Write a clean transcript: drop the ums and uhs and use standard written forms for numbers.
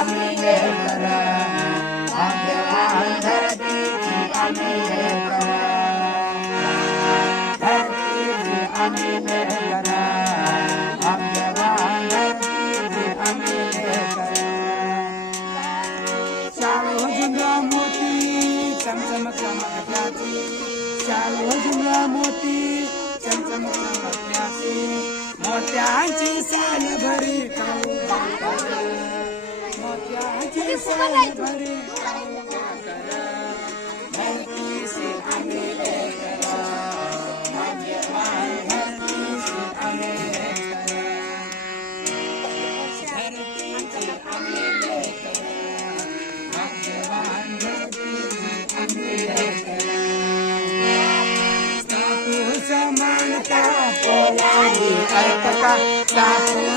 आम्ही लेकर भाग्यवान धरतीची आम्ही लेकर धरतीची आम्ही लेकर भाग्यवान धरतीची आम्ही लेकर शालो झुंबरा मोती चमचम चमकत्याची शालो झुंबरा मोती चमचम चमकत्याची मोत्याची साल भरी मोत्याची साल भरी धरतीची आम्ही लेकर भाग्यवान धरतीची आम्ही लेकर धरतीची आम्ही लेकर भाग्यवान धरतीची आम्ही लेकर कापूस मानता पोलादी ऐकता कापूस